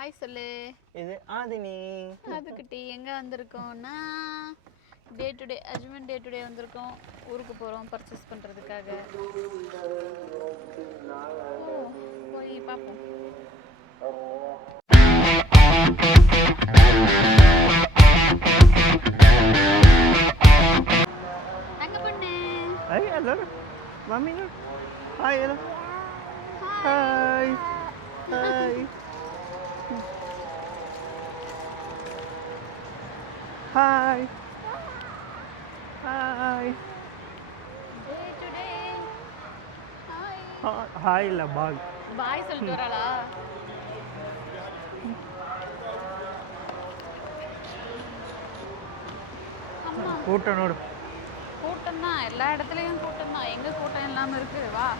Hi சொல்லு. இது ஆதினி. அதுக்கிட்ட எங்கே வந்திருக்கோம்னா day to day Ajman day to day வந்திருக்கோம். ஊருக்கு போகிறோம் பர்ச்சேஸ் பண்ணுறதுக்காக. போய் பார்ப்போம். அங்கே பொண்ணு. Hi hello mummy. Hi hello. Hi hi hi hi. Day to day. Hi. Hi இல்லை பாய். பாய் சொல்லிட்டு வராளா? கூட்டம் நோடு. கூட்டம் தான், எல்லா இடத்துலையும் கூட்டம் தான். எங்கே கூட்டம் இல்லாமல் இருக்கு? வா.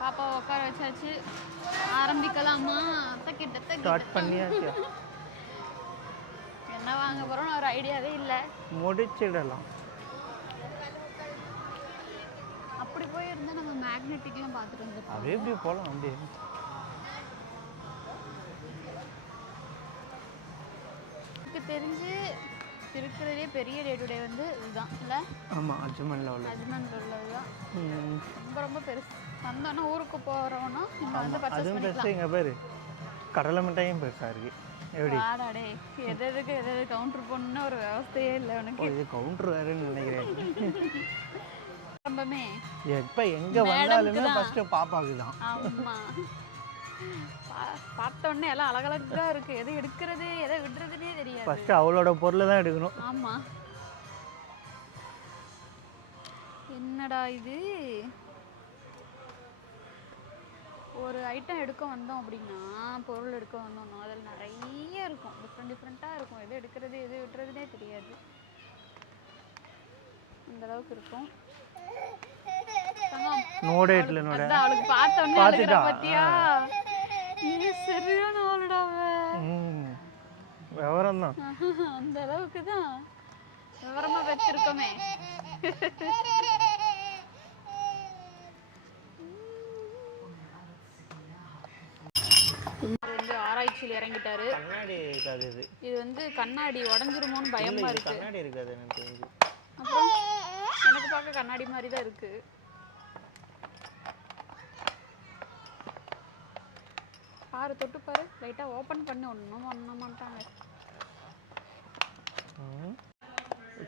பாப்பா உட்கார வச்சாச்சு. ஆரம்பிக்கலாமா? ஸ்டார்ட் பண்ணியாச்சு. என்ன வாங்க போகிறோம்னு ஒரு ஐடியாவே இல்லை. முடிச்சிடலாம். அப்படி போயிருந்தா நம்ம மேக்னெட்டிக்லாம் பார்த்துட்டு வந்துருக்கோம். அதே எப்படி போகலாம் வந்து எனக்கு தெரிஞ்சு இருக்கிறதே பெரிய டே டு டே வந்து இதுதான் இல்லை? ஆமாம், அஜ்மனில் உள்ள உள்ளது தான் ரொம்ப ரொம்ப பெருசு. வந்தோன்னா ஊருக்கு போகிறோன்னா இங்கே வந்து பர்ச்சேஸ் அதுவும் பெருசு. பண்ணிக்கலாம். எங்கள் பேர் கடலை மிட்டாயும் பெருசாக இருக்கு. எப்படி வாடாடே, எதுக்கு எது கவுண்டர் போடணும்னு ஒரு விவசாயே இல்லை உனக்கு. இது கவுண்டர் வேறுன்னு நினைக்கிறேன். ரொம்பமே எப்போ எங்கே வந்தாலுமே ஃபஸ்ட்டு பாப்பாவுக்கு தான். ஆமாம், பார்த்த உடனே எல்லாம் அழகழகா இருக்கு. எதை எடுக்கிறது எதை விடுறதுனே தெரியாது. ஃபஸ்ட்டு அவளோட பொருளை தான் எடுக்கணும். ஆமாம். என்னடா இது, ஒரு ஐட்டம் எடுக்க வந்தோம் அப்படின்னா, பொருள் எடுக்க வந்தோம்னா அதில் நிறைய இருக்கும், டிஃப்ரெண்ட்டாக இருக்கும். எது எடுக்கிறது எது விட்டுறதுனே தெரியாது. அந்த அளவுக்கு இருக்கும். நோடேட்ல நோட அவளுக்கு பார்த்த உடனே அழுகிறா பாத்தியா? இது சரியான ஆளுடாவ. விவரம் தான். அந்த அளவுக்கு தான் விவரமா வச்சிருக்கோமே. வந்து ஆராய்ச்சியில் இறங்கிட்டாரு. கண்ணாடி இருக்காது. இது வந்து கண்ணாடி உடஞ்சிருமோன்னு பயமா இருக்கு. கண்ணாடி இருக்காது எனக்கு தெரிஞ்சு. அப்புறம் எனக்கு பார்க்க கண்ணாடி மாதிரி தான் இருக்கு. பாரு, தொட்டு பாரு, லைட்டா ஓபன் பண்ணி ஒண்ணும் பண்ண மாட்டாங்க.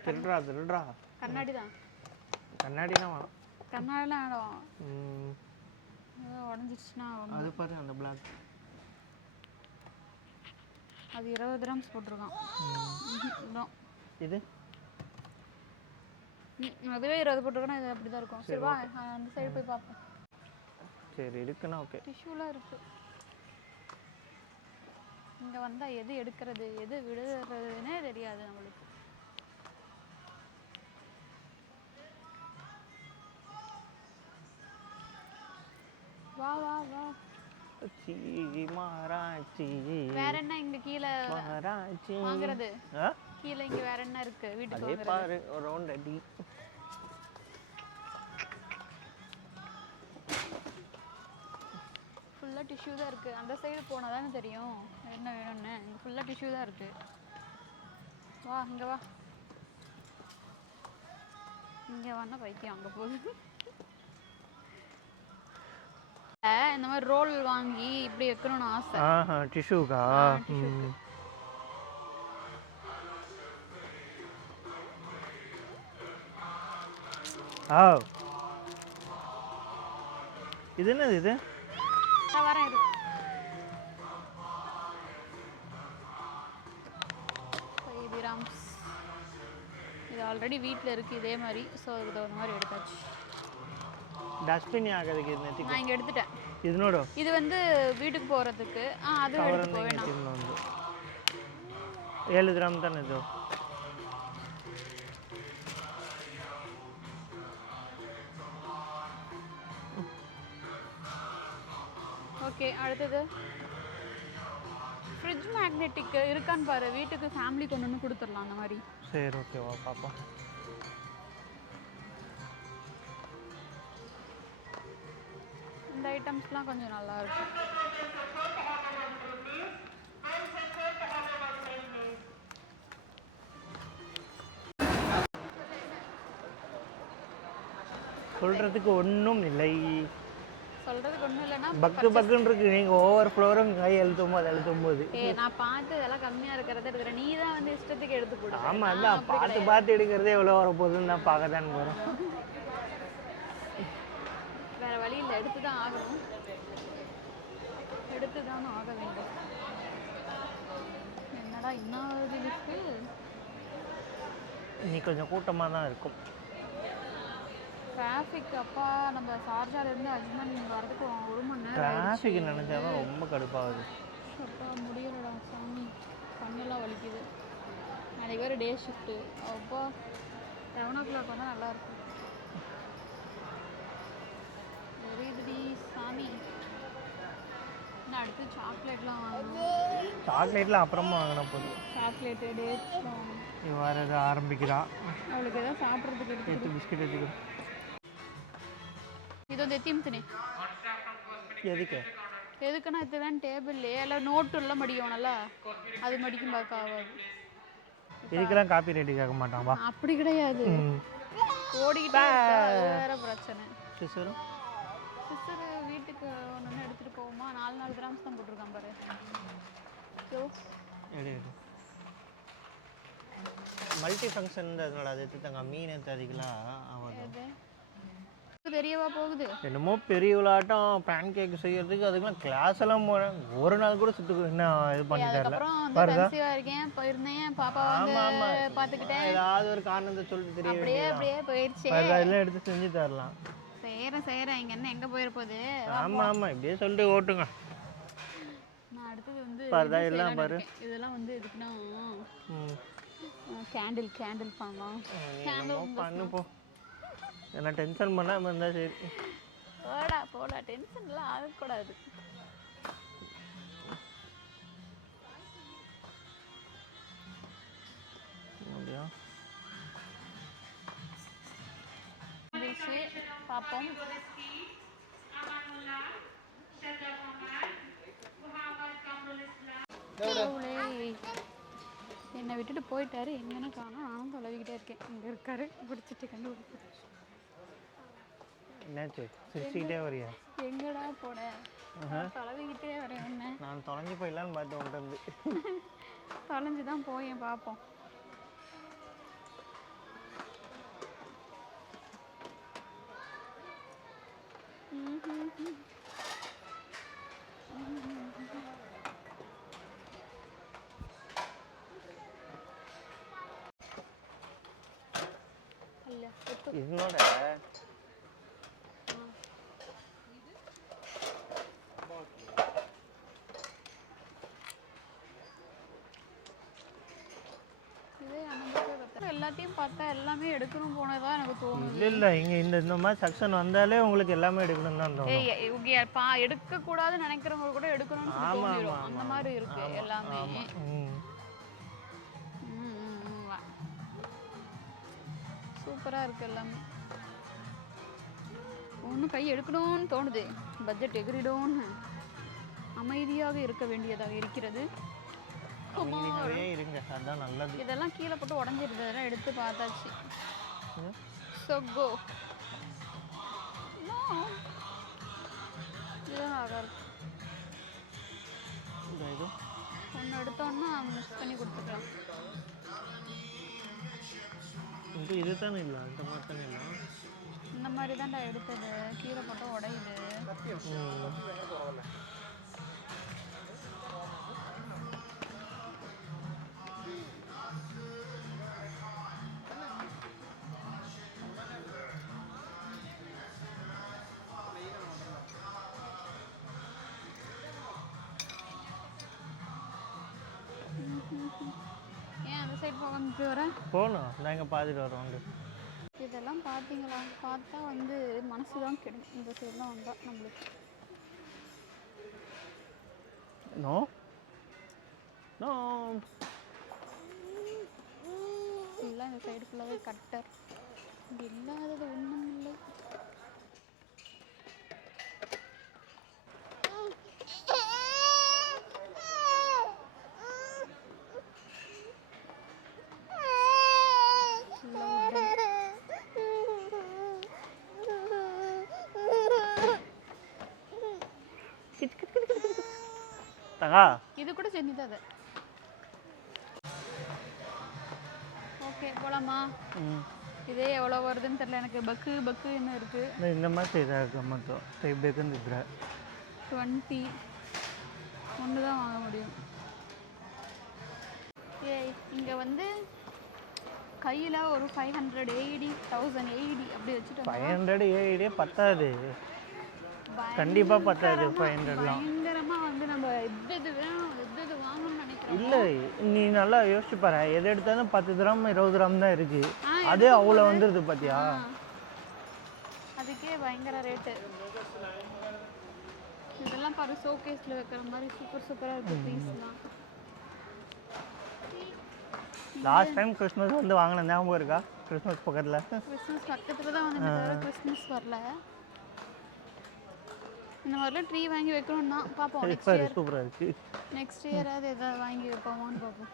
திருடுறா திருடுறா. கண்ணாடி தான். கண்ணாடி தான் வேணும். கண்ணாடிலாம் வேணும். உடஞ்சிருச்சுன்னா அது பாரு அந்த பிளாக். அது 20 கிராம்ஸ் போட்டிருக்கான். இது அதுவே 20 போட்டிருக்கோன்னா இது அப்படி தான் இருக்கும். சரி வா, அந்த சைடு போய் பார்ப்போம். சரி இருக்குன்னா ஓகே. டிஷ்யூலாம் இருக்கு. இங்கே வந்தால் எது எடுக்கிறது எது விடுறதுன்னே தெரியாது நம்மளுக்கு. வா வா வா. வேற என்ன இங்க கீழே வாங்குறது? கீழே இங்க வேற என்ன இருக்கு வீட்டுக்கு வாங்குறது? பாரு ரவுண்ட் அடி. ஃபுல்லா டிஷ்யூ தான் இருக்கு. அந்த சைடு போனா தானே தெரியும் என்ன வேணும்னு. இங்க ஃபுல்லா டிஷ்யூ தான் இருக்கு. வா இங்க வா. இங்க வானா பைத்தியம் அங்க போகுது. இந்த மாதிரி ரோல் வாங்கி இப்படி வைக்கணும்னு ஆசை. டிஷ்யூக்கா? இது என்னது? இது வரேன் இரு. இது ஆல்ரெடி வீட்டில் இருக்கு இதே மாதிரி. ஸோ அதுக்கு தகுந்த மாதிரி எடுத்தாச்சு. டஸ்ட்பின் ஆகிறதுக்கு இது நான் இங்கே எடுத்துட்டேன். இதனோட இது வந்து வீட்டுக்கு போகிறதுக்கு அது எடுத்து போவேணும். 7 கிராம் தானே இது. ஓகே, அடுத்தது ஃப்ரிட்ஜ் மேக்னெட்டிக் இருக்கான்னு பாரு. வீட்டுக்கு ஃபேமிலி கொண்டு வந்து கொடுத்துடலாம் அந்த மாதிரி. சரி ஓகேவா பாப்பா. ஐட்டம்ஸ்லாம் கொஞ்சம் நல்லா இருக்கும். சொல்கிறதுக்கு ஒன்றும் இல்லை. சொல்றதுக்கு ஒன்றும் இல்லைன்னா பக்குன்னு இருக்கு. நீங்கள் ஒவ்வொரு ஃப்ளோரும் கை அழுத்தும் போது நான் பார்த்து இதெல்லாம் கம்மியாக இருக்கிறத எடுக்கிறேன். நீ தான் வந்து இஷ்டத்துக்கு எடுத்து போடு. ஆமாம், அதான் பார்த்து எடுக்கிறதே எவ்வளோ வரப்போகுதுன்னு நான் பார்க்க தான் போகிறோம். வேற வழி இல்லை, எடுத்து தான் ஆகணும். எடுத்து தான் ஆக வேண்டும். என்னடா இன்னொரு லிஸ்ட்டு. நீ கொஞ்சம் கூட்டமாக தான் இருக்கும். டிராஃபிக் அப்பா, நம்ம ஷார்ஜாலேருந்து அஜ்மன் வரதுக்கு 1 மணி நேரம். டிராஃபிக் நினச்சாதான் ரொம்ப கடுப்பாகுது. அப்பா முடியலடா சாமி, கண்ணெல்லாம் வலிக்குது. நாளைக்கு வேறு டே ஷிஃப்ட்டு. அப்பா 7 o'clock வந்தால் நல்லாயிருக்கும். தெரியுதுடி சாமி. இன்னும் அடுத்து சாக்லேட்லாம் வாங்கணும். சாக்லேட்லாம் அப்புறமா வாங்கினா போதும். சாக்லேட்டு டேட்ஸ்லாம் வாங்கணும். வேறு எதாவது ஆரம்பிக்கிறா. அவளுக்கு எதாவது சாப்பிட்றதுக்கு எடுத்து பிஸ்கெட் எடுத்துக்கிறோம். ಇದೊಂದು ಎತ್ತಿಮ್ತೀನಿ. எதுக்குன்னா இதுதான் டேபிள்லே எல்லாம் நோட்டுள்ள மடிக்கணும்ல, அது மடிக்கும் பார்க்க ஆகாது. இதுக்கெல்லாம் காப்பி ரைட்டு கேட்க மாட்டான். வா, அப்படி கிடையாது, ஓடிக்கிட்டே வேற பிரச்சனை. சிஸ்டர் வீட்டுக்கு ஒன்று எடுத்துகிட்டு போவோமா? 4 கிராம்ஸ் தான் போட்டிருக்கான் பாரு. மல்டி ஃபங்க்ஷன் அதனால அதை எடுத்துட்டாங்க. மீன் எடுத்துக்கலாம் ஆகாது. தெரியவா போகுது. என்னமோ பெரிய விளையாட்டம் பேன் கேக் செய்யறதுக்கு அதுக்கெல்லாம் கிளாஸ் எல்லாம் போறேன். ஒரு நாள் கூட சுத்துக்கு என்ன இது பண்ணிட்டாரு. அதுக்கப்புறம் இருக்கேன், போயிருந்தேன், பாப்பா வந்து பார்த்துக்கிட்டேன். ஏதாவது ஒரு காரணத்தை சொல்லிட்டு தெரியும். அப்படியே போயிடுச்சு. அதெல்லாம் எடுத்து செஞ்சு தரலாம். செய்யறேன் இங்க என்ன எங்க போயிட போகுது. ஆமா இப்படியே சொல்லிட்டு ஓட்டுங்க. நான் அடுத்தது வந்து எல்லாம் பாரு. இதெல்லாம் வந்து எதுக்குன்னா கேண்டில் பண்ணலாம். பண்ணு போ. என்ன டென்ஷன் பண்ணாம இருந்தா சரி. போடா டென்ஷன்லாம் ஆகக்கூடாது. பார்ப்போம். என்னை விட்டுட்டு போயிட்டாரு, எங்கன்னா காணோம். நானும் தொலைவிக்கிட்டே இருக்கேன். இங்கே இருக்காரு, பிடிச்சிட்டு கண்டுபிடிச்சு. என்னாச்சு சிரிச்சுக்கிட்டே வரியா? எங்கடா போட? தொலைவிக்கிட்டே வரேன். என்ன நான் தொலைஞ்சு போயிடலான்னு பார்த்து உண்டு. தொலைஞ்சு தான் போயேன், பார்ப்போம். என்னோட எல்லாத்தையும் பார்த்தா எல்லாமே எடுக்கணும் போனதா எனக்கு தோணுது. இல்ல இங்க இந்த மாதிரி செக்ஷன் வந்தாலே உங்களுக்கு எல்லாமே எடுக்கணும் தான் தோணும். எடுக்க கூடாதுன்னு நினைக்கிறவங்க கூட எடுக்கணும்னு தோணிரும். அந்த மாதிரி இருக்கு எல்லாமே. சூப்பரா இருக்கு எல்லாமே. ஒன்றும் கை எடுக்கணும்னு தோணுது. பட்ஜெட் எகிரிடோன்னு அமைதியாக இருக்க வேண்டியதாக இருக்கிறது. இருங்க, அதான் நல்லது. இதெல்லாம் கீழே போட்டு உடஞ்சிருது. அதெல்லாம் எடுத்து பார்த்தாச்சு. சொக்கோ இதுதான் அழகா இருக்கு. ஒன்று எடுத்தோன்னா மிக்ஸ் பண்ணி கொடுத்துக்கலாம். இது தானே இல்லை, இந்த மாதிரி தானே இல்லை. இந்த மாதிரி தான்டா எடுத்தது. கீழே போட்டு உடையுது. ஏன் அந்த சைடு போக வரேன்? போகணும், நாங்கள் பார்த்துட்டு வரோம். இதெல்லாம் பார்த்தீங்களா? பார்த்தா வந்து மனசு தான் கிடைக்கும். இந்த சைட்லாம் வந்தால் நம்மளுக்கு நோ நோ ஃபுல்லாக இந்த சைடு ஃபுல்லாகவே கட்டர். இங்கே இல்லாதது ஒன்றும் இல்லை. தகா இது கூட செஞ்சு தான் அது. ஓகே போலாமா? ಇದೇ ಎವಳೋ வருதுன்னு எனக்கு பக்கு பக்கு என்ன இருக்கு இந்த மாதிரி இதாக மட்டும் டைப் பேக்குன்னு இருக்கிற 20 ஒன்று தான் வாங்க முடியும். ஏய் இங்கே வந்து கையில் ஒரு 580 1080 அப்படி வச்சுட்டு 580 பத்தாது, கண்டிப்பாக பத்தாது. 500லாம் பயங்கரமாக வந்து நம்ம எது வேணும் எது வாங்கணும்னு நினைக்கிறோம். இல்லை நீ நல்லா யோசிச்சு பாரு, எது எடுத்தாலும் 10 கிராம் 20 கிராம் தான் இருக்கு. அதே அவ்வளோ வந்துடுது பார்த்தியா? அதுக்கே பயங்கர ரேட்டு. இதெல்லாம் பாரு ஷோகேஸில் வைக்கிற மாதிரி சூப்பர் சூப்பராக இருக்குது பீஸ்லாம். லாஸ்ட் டைம் கிறிஸ்மஸ் வந்து வாங்கின ஞாபகம் இருக்கா? கிறிஸ்மஸ் பக்கத்தில் கிறிஸ்மஸ் பக்கத்தில் தான் வந்து கிறிஸ்மஸ் வரல. இந்த மாதிரிலாம் ட்ரீ வாங்கி வைக்கணும் தான் பார்ப்போம். நெக்ஸ்ட் இயர் சூப்பராக இருக்கு. நெக்ஸ்ட் இயராவது எதாவது வாங்கி வைப்போமான்னு பார்ப்போம்.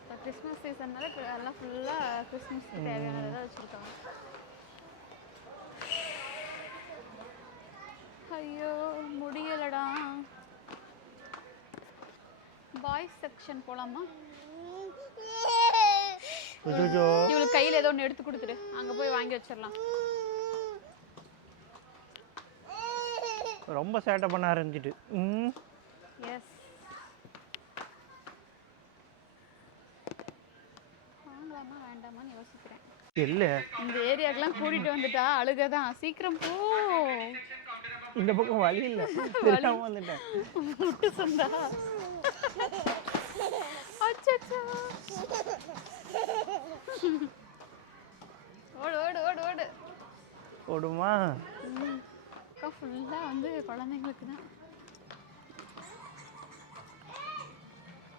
இப்போ கிறிஸ்மஸ் சீசன்னால எல்லாம் ஃபுல்லாக கிறிஸ்மஸ்க்கு தேவையானதை தான் வச்சுருக்காங்க. ஐயோ முடியலடா. பாய்ஸ் செக்ஷன் போலாமா? இவளுக்கு கையில் ஏதோ ஒன்று எடுத்து கொடுத்துரு, அங்கே போய் வாங்கி வச்சிடலாம். ரொம்ப சேட்டை பண்ண ஆரம்பிச்சிட்டு. எஸ் வாங்கலாமா வேண்டாமான்னு யோசிக்கிறேன். இல்லை இந்த ஏரியாக்கெல்லாம் கூட்டிகிட்டு வந்துட்டா அழுக தான். சீக்கிரம் போ. இந்த பக்கம் வழி இல்லை, தெரியாம வந்துட்டேன். முட்டு சொந்தா அச்சச்சோ. ஓடு ஓடு ஓடு ஓடு. ஓடுமா? அக்கா ஃபுல்லாக வந்து குழந்தைங்களுக்கு தான்.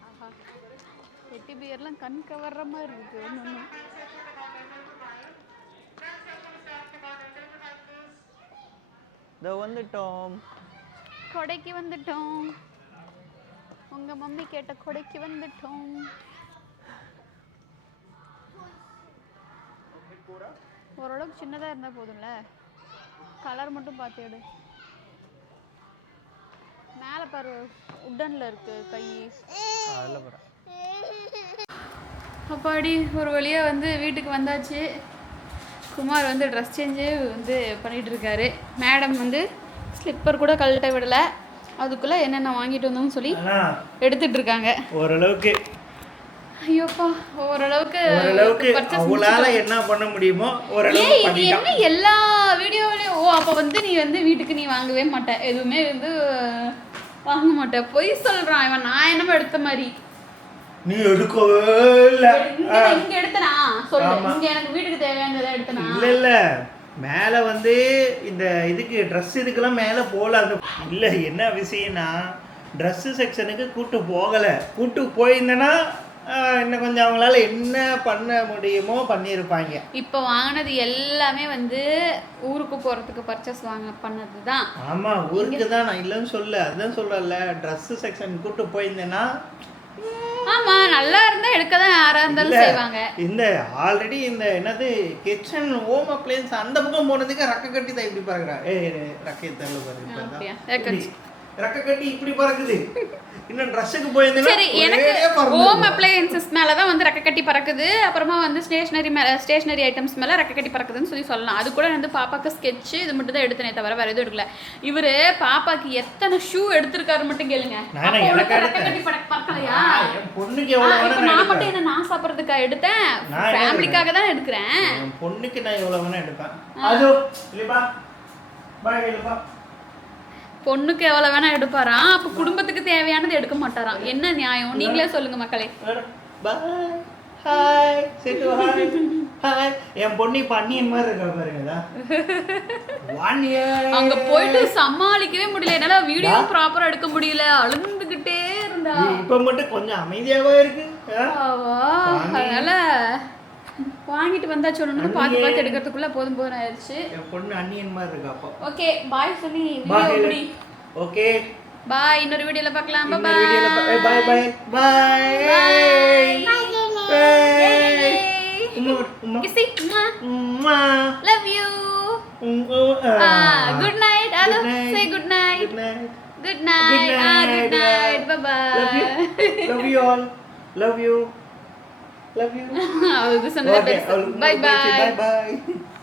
ஆஹா எட்டி பியர்லாம் கண் கவர்ற மாதிரி இருக்கு. ஒன்று இதோ வந்துட்டோம், கொடைக்கு வந்துட்டோம். உங்க மம்மி கேட்ட கொடைக்கு வந்துட்டோம். ஓரளவுக்கு சின்னதாக இருந்தால் போதும்ல, கலர் மட்டும் பார்த்து எடு. மேலே பாரு உட்டனில் இருக்கு கை. அப்பாடி ஒரு வழியாக வந்து வீட்டுக்கு வந்தாச்சு. குமார் வந்து ட்ரெஸ் சேஞ்சு வந்து பண்ணிகிட்டு இருக்காரு. மேடம் வந்து ஸ்லிப்பர் கூட கழட்ட விடலை. அதுக்குள்ளே என்னென்ன வாங்கிட்டு வந்தோம்னு சொல்லி எடுத்துட்டு இருக்காங்க. ஓரளவுக்கு. ஐயோப்பா ஓரளவுக்கு அவங்களால என்ன பண்ண முடியுமோ ஓரளவுக்கு பண்ணிட்டோம். என்ன எல்லா வீடியோவிலையும் ஓ அப்போ வந்து நீ வந்து வீட்டுக்கு நீ வாங்கவே மாட்ட, எதுவுமே வந்து வாங்க மாட்ட, பொய் சொல்கிறான் இவன். நான் என்னமோ எடுத்த மாதிரி. நீ எடுக்கவே இல்லை. இங்கே எடுத்தனா சொல்லு, இங்கே எனக்கு வீட்டுக்கு தேவையானதை எடுத்தனா? இல்லை இல்லை, மேலே வந்து இந்த இதுக்கு ட்ரெஸ் இதுக்கெல்லாம் மேலே போகல. அந்த இல்லை என்ன விஷயம்னா ட்ரெஸ்ஸு செக்ஷனுக்கு கூட்டு போகலை. கூட்டு போயிருந்தேன்னா இன்னும் கொஞ்சம் அவங்களால என்ன பண்ண முடியுமோ பண்ணியிருப்பாங்க. இப்போ வாங்கினது எல்லாமே வந்து ஊருக்கு போகிறதுக்கு பர்ச்சேஸ் பண்ணது தான். ஆமாம் ஊருக்கு தான், நான் இல்லைன்னு சொல்ல, அதுதான் சொல்லல. ட்ரெஸ்ஸு செக்ஷன் கூட்டு போயிருந்தேன்னா ஆமா நல்லா இருந்தா எடுக்க தான் யாரா இருந்தாலும் செய்வாங்க. இந்த ஆல்ரெடி இந்த என்னது கிச்சன் ஹோம் அப்ளையன்ஸ் அந்த பக்கம் போனதுக்கு ரக்க கட்டி தான் இப்படி பாக்குறா. ரக்கையை தரல பாருங்க, ரக்க கட்டி இப்படி பறக்குது. இன்னும் ட்ரெஸ்ஸுக்கு போயிருந்தேன்னா சரி, எனக்கு ஹோம் அப்ளையன்சஸ் மேலே தான் வந்து ரெக்க கட்டி பறக்குது. அப்புறமா வந்து ஸ்டேஷனரி ஐட்டம்ஸ் மேலே ரெக்க கட்டி பறக்குதுன்னு சொல்லலாம். அது கூட வந்து பாப்பாக்கு ஸ்கெட்ச் இது மட்டும் தான் எடுத்தனே தவிர வேறு எதுவும் எடுக்கல. இவர் பாப்பாக்கு எத்தனை ஷூ எடுத்திருக்காரு மட்டும் கேளுங்க. பறக்கலையா? நான் மட்டும் என்ன நான் சாப்பிட்றதுக்கா எடுத்தேன், ஃபேமிலிக்காக தான் எடுக்கிறேன். பொண்ணுக்கு நான் எவ்வளோ வேணா எடுப்பேன். பொண்ணுக்கு எவ்வளோ வேணா எடுப்பாராம், அப்போ குடும்பத்துக்கு தேவையானது எடுக்க மாட்டாராம். என்ன நியாயம் நீங்களே சொல்லுங்க மக்களே. என் பொண்ணு இப்ப அண்ணியன் மாதிரி இருக்கா பாருங்க. அங்க போயிட்டு சமாளிக்கவே முடியல, என்னால வீடியோ ப்ராப்பரா எடுக்க முடியல, அழுந்துகிட்டே இருந்தா. இப்ப மட்டும் கொஞ்சம் அமைதியாவே இருக்கு. அதனால வாங்கிட்டு வந்தா சொல்லணும், பார்த்து பார்த்து எடுக்கிறதுக்குள்ள போதும் போதும் ஆயிடுச்சு. என் பொண்ணு அண்ணியன் மாதிரி இருக்கா. அப்போ ஓகே பாய் சொல்லி வீடியோ முடி. ஓகே பாய், இன்னொரு வீடியோல பார்க்கலாம். பாய் பாய் பாய் பாய் பாய். Kissy. Love you. Good night. say good night. Good night. Good night. Good night. Bye bye. Love you all. Love you. அது சொன்னதே Okay, பெருசு. Bye bye. bye bye.